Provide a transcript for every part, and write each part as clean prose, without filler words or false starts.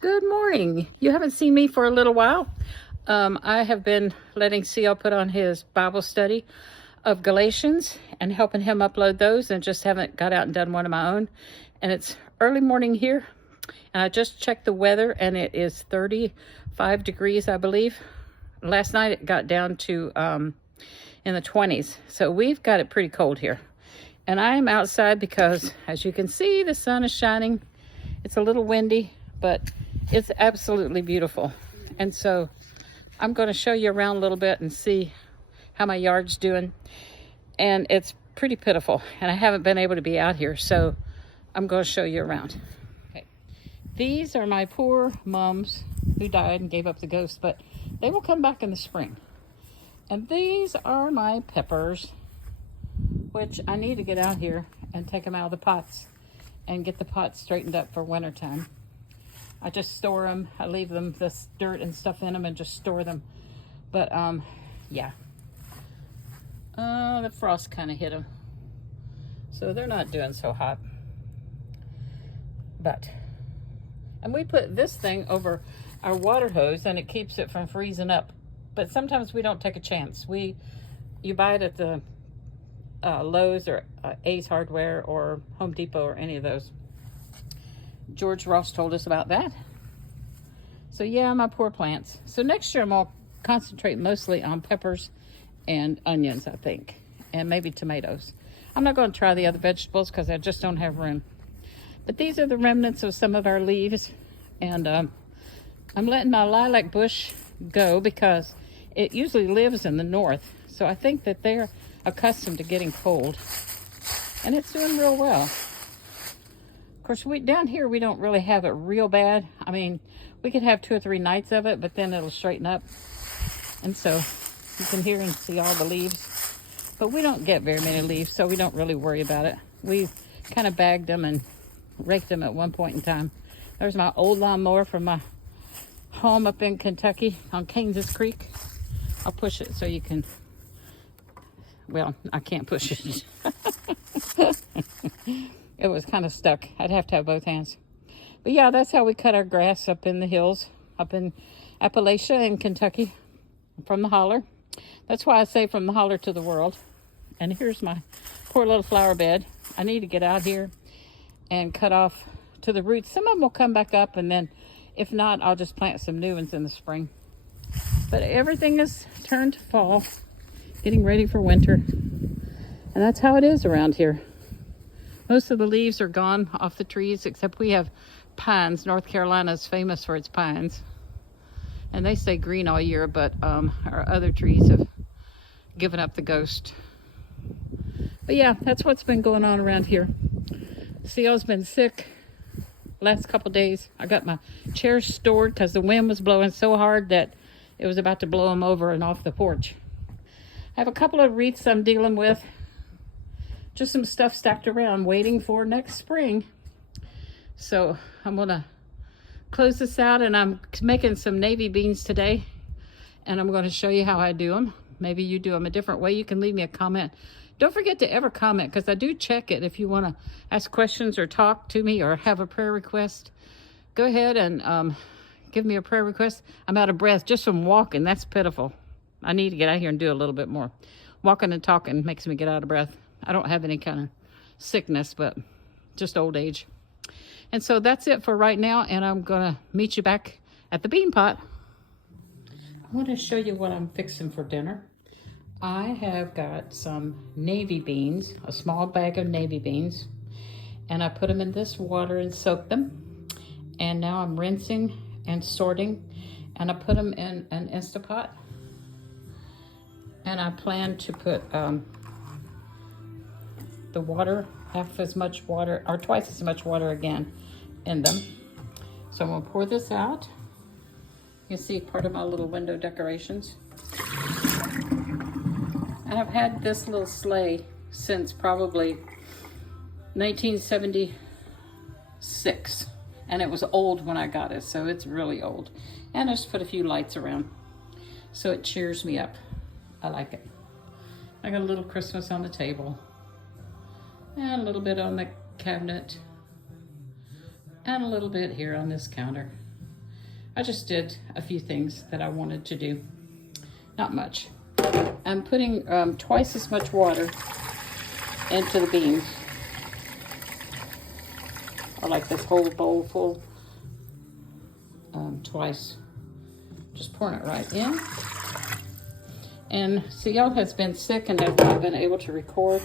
Good morning. You haven't seen me for a little while. I have been letting CL put on his Bible study of Galatians and helping him upload those, and just haven't got out and done one of my own. And it's early morning here, and I just checked the weather, and it is 35 degrees, I believe. Last night it got down to in the 20s, so we've got it pretty cold here. And I am outside because, as you can see, the sun is shining. It's a little windy, but it's absolutely beautiful. And so I'm going to show you around a little bit and see how my yard's doing. And it's pretty pitiful, and I haven't been able to be out here, so I'm going to show you around. Okay. These are my poor mums who died and gave up the ghost, but they will come back in the spring. And these are my peppers, which I need to get out here and take them out of the pots and get the pots straightened up for wintertime. I just store them. I leave them, this dirt and stuff in them, and just store them. But yeah. The frost kind of hit them, so they're not doing so hot. And we put this thing over our water hose, and it keeps it from freezing up. But sometimes we don't take a chance. You buy it at the Lowe's or Ace Hardware or Home Depot or any of those. George Ross told us about that. So yeah, my poor plants. So next year I'm going to concentrate mostly on peppers and onions, I think, and maybe tomatoes. I'm not going to try the other vegetables because I just don't have room. But these are the remnants of some of our leaves, and I'm letting my lilac bush go because it usually lives in the north. So I think that they're accustomed to getting cold, and it's doing real well. Of course, down here we don't really have it real bad. I mean, we could have 2 or 3 nights of it, but then it'll straighten up. And so you can hear and see all the leaves, but we don't get very many leaves, so we don't really worry about it. We kind of bagged them and raked them at one point in time. There's my old lawnmower from my home up in Kentucky on Kansas Creek. I'll push it so you can, well, I can't push it. It was kind of stuck. I'd have to have both hands. But yeah, that's how we cut our grass up in the hills, up in Appalachia in Kentucky, from the holler. That's why I say from the holler to the world. And here's my poor little flower bed. I need to get out here and cut off to the roots. Some of them will come back up, and then if not, I'll just plant some new ones in the spring. But everything is turned to fall, getting ready for winter. And that's how it is around here. Most of the leaves are gone off the trees, except we have pines. North Carolina is famous for its pines, and they stay green all year, but our other trees have given up the ghost. But yeah, that's what's been going on around here. CL's been sick last couple days. I got my chairs stored because the wind was blowing so hard that it was about to blow them over and off the porch. I have a couple of wreaths I'm dealing with. Just some stuff stacked around waiting for next spring. So I'm gonna close this out, and I'm making some navy beans today, and I'm going to show you how I do them. Maybe you do them a different way. You can leave me a comment. Don't forget to ever comment, because I do check it. If you want to ask questions or talk to me or have a prayer request, go ahead and give me a prayer request. I'm out of breath just from walking. That's pitiful. I need to get out here and do a little bit more. Walking and talking makes me get out of breath. I don't have any kind of sickness, but just old age. And so that's it for right now, and I'm going to meet you back at the bean pot. I want to show you what I'm fixing for dinner. I have got some navy beans, a small bag of navy beans, and I put them in this water and soak them. And now I'm rinsing and sorting, and I put them in an Instapot. And I plan to put the water, half as much water, or twice as much water again in them. So I'm gonna pour this out. You can see part of my little window decorations. And I've had this little sleigh since probably 1976. And it was old when I got it, so it's really old. And I just put a few lights around, so it cheers me up. I like it. I got a little Christmas on the table, and a little bit on the cabinet, and a little bit here on this counter. I just did a few things that I wanted to do. Not much. I'm putting twice as much water into the beans. Or like this whole bowl full. Twice. Just pouring it right in. And CL has been sick and has not been able to record.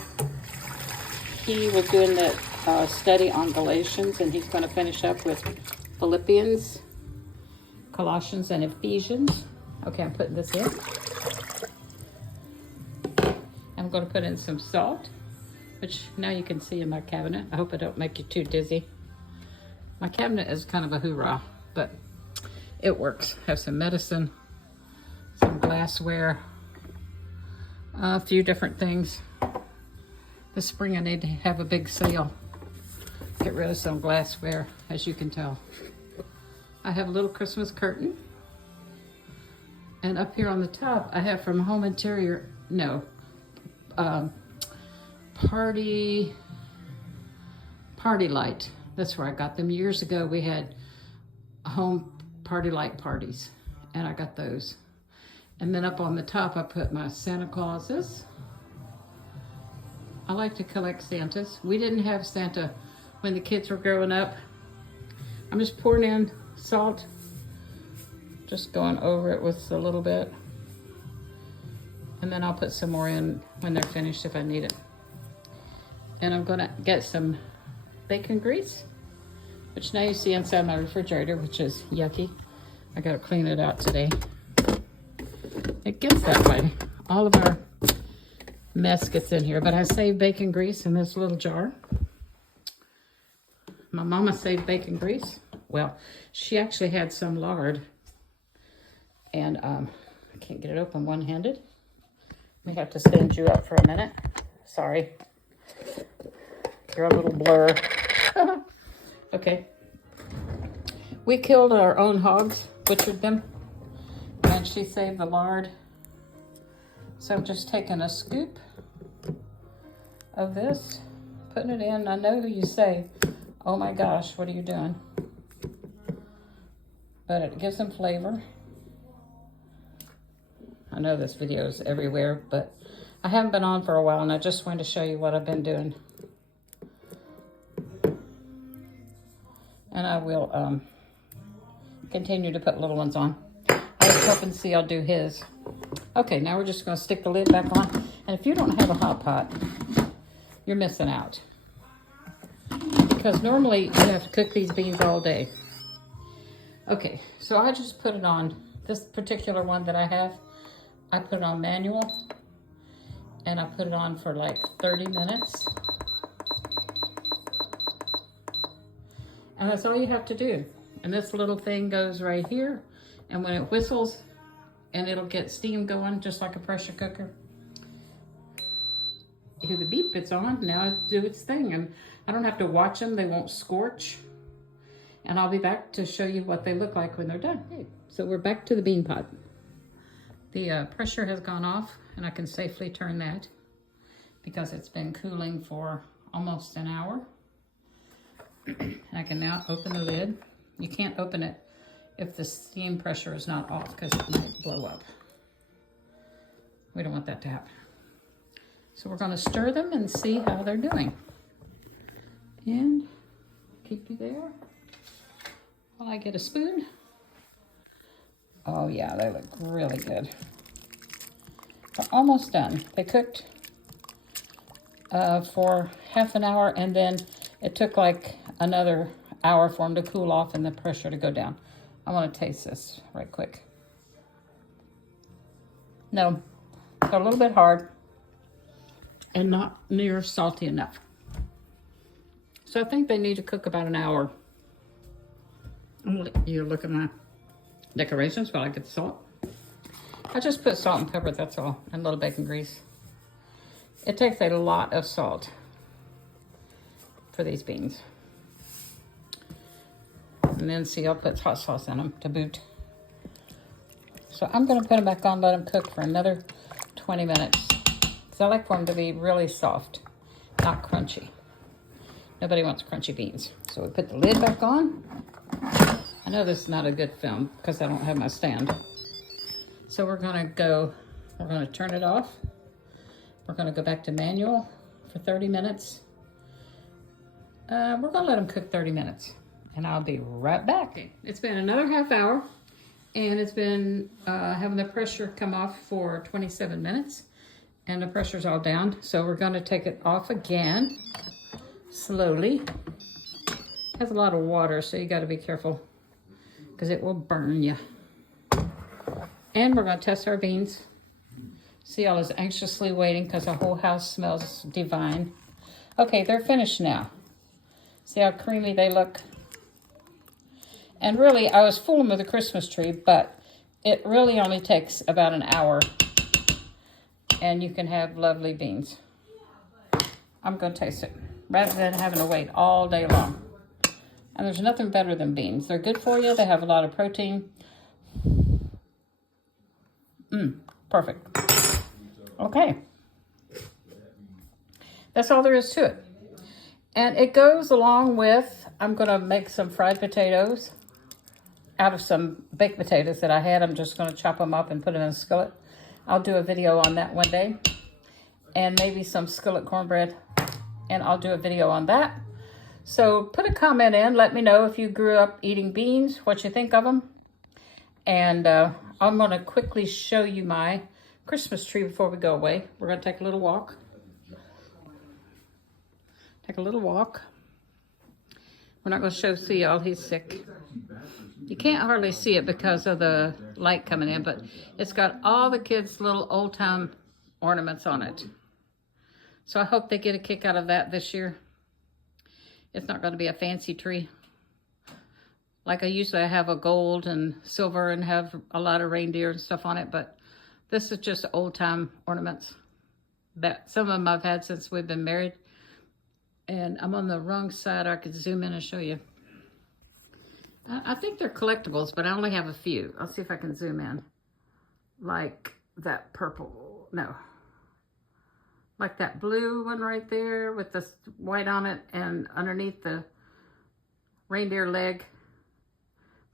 He was doing that study on Galatians, and he's going to finish up with Philippians, Colossians, and Ephesians. Okay, I'm putting this in. I'm going to put in some salt, which now you can see in my cabinet. I hope I don't make you too dizzy. My cabinet is kind of a hoorah, but it works. Have some medicine, some glassware, a few different things. This spring I need to have a big sale. Get rid of some glassware, as you can tell. I have a little Christmas curtain. And up here on the top, I have from Home Interior, Party Light. That's where I got them. Years ago, we had home party light parties, and I got those. And then up on the top, I put my Santa Clauses. I like to collect Santas. We didn't have Santa when the kids were growing up. I'm just pouring in salt, just going over it with a little bit. And then I'll put some more in when they're finished if I need it. And I'm gonna get some bacon grease, which now you see inside my refrigerator, which is yucky. I gotta clean it out today. It gets that way. All of our mess gets in here, but I saved bacon grease in this little jar. My mama saved bacon grease. Well, she actually had some lard, and I can't get it open one-handed. We have to stand you up for a minute. Sorry. You're a little blur. Okay. We killed our own hogs, butchered them, and she saved the lard. So I'm just taking a scoop of this, putting it in. I know who you say, oh my gosh, what are you doing? But it gives them flavor. I know this video is everywhere, but I haven't been on for a while, and I just wanted to show you what I've been doing. And I will continue to put little ones on. I was hoping to see I'll do his. Okay, now we're just going to stick the lid back on. And if you don't have a hot pot, you're missing out. Because normally you have to cook these beans all day. Okay, so I just put it on. This particular one that I have, I put it on manual. And I put it on for like 30 minutes. And that's all you have to do. And this little thing goes right here. And when it whistles, and it'll get steam going just like a pressure cooker. You hear the beep, it's on. Now it do its thing. And I don't have to watch them. They won't scorch. And I'll be back to show you what they look like when they're done. Okay, so we're back to the bean pot. The pressure has gone off, and I can safely turn that because it's been cooling for almost an hour. And I can now open the lid. You can't open it if the steam pressure is not off because it might blow up. We don't want that to happen. So we're going to stir them and see how they're doing. And keep you there while I get a spoon. Oh yeah, they look really good. They're almost done. They cooked for half an hour, and then it took like another hour for them to cool off and the pressure to go down. I want to taste this right quick. No, they're a little bit hard and not near salty enough. So I think they need to cook about an hour. You look at my decorations while I get the salt. I just put salt and pepper, that's all, and a little bacon grease. It takes a lot of salt for these beans. And then CL puts hot sauce in them to boot. So I'm going to put them back on, let them cook for another 20 minutes. Because I like for them to be really soft, not crunchy. Nobody wants crunchy beans. So we put the lid back on. I know this is not a good film because I don't have my stand. So we're gonna turn it off. We're gonna go back to manual for 30 minutes. We're gonna let them cook 30 minutes and I'll be right back. Okay. It's been another half hour and it's been having the pressure come off for 27 minutes and the pressure's all down. So we're gonna take it off again, slowly. It has a lot of water, so you gotta be careful because it will burn you. And we're gonna test our beans. See, I was anxiously waiting because the whole house smells divine. Okay, they're finished now. See how creamy they look? And really, I was fooling with the Christmas tree, but it really only takes about an hour and you can have lovely beans. I'm gonna taste it rather than having to wait all day long. And there's nothing better than beans. They're good for you. They have a lot of protein. Perfect. Okay. That's all there is to it. And it goes along with, I'm going to make some fried potatoes out of some baked potatoes that I had. I'm just going to chop them up and put them in a skillet. I'll do a video on that one day. And maybe some skillet cornbread. And I'll do a video on that. So put a comment in. Let me know if you grew up eating beans, what you think of them. And I'm going to quickly show you my Christmas tree before we go away. We're going to take a little walk. Take a little walk. We're not going to show Theo. He's sick. You can't hardly see it because of the light coming in, but it's got all the kids' little old-time ornaments on it. So I hope they get a kick out of that this year. It's not going to be a fancy tree. Like I usually have a gold and silver and have a lot of reindeer and stuff on it, but this is just old-time ornaments. That some of them I've had since we've been married. And I'm on the wrong side. I could zoom in and show you. I think they're collectibles, but I only have a few. I'll see if I can zoom in. Like that purple, no. Like that blue one right there with the white on it and underneath the reindeer leg.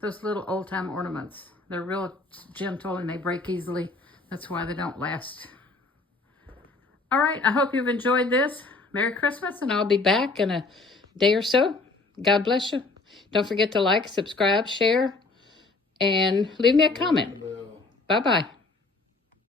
Those little old-time ornaments. They're real gentle and they break easily. That's why they don't last. All right, I hope you've enjoyed this. Merry Christmas, and I'll be back in a day or so. God bless you. Don't forget to like, subscribe, share, and leave me a comment. Bye-bye.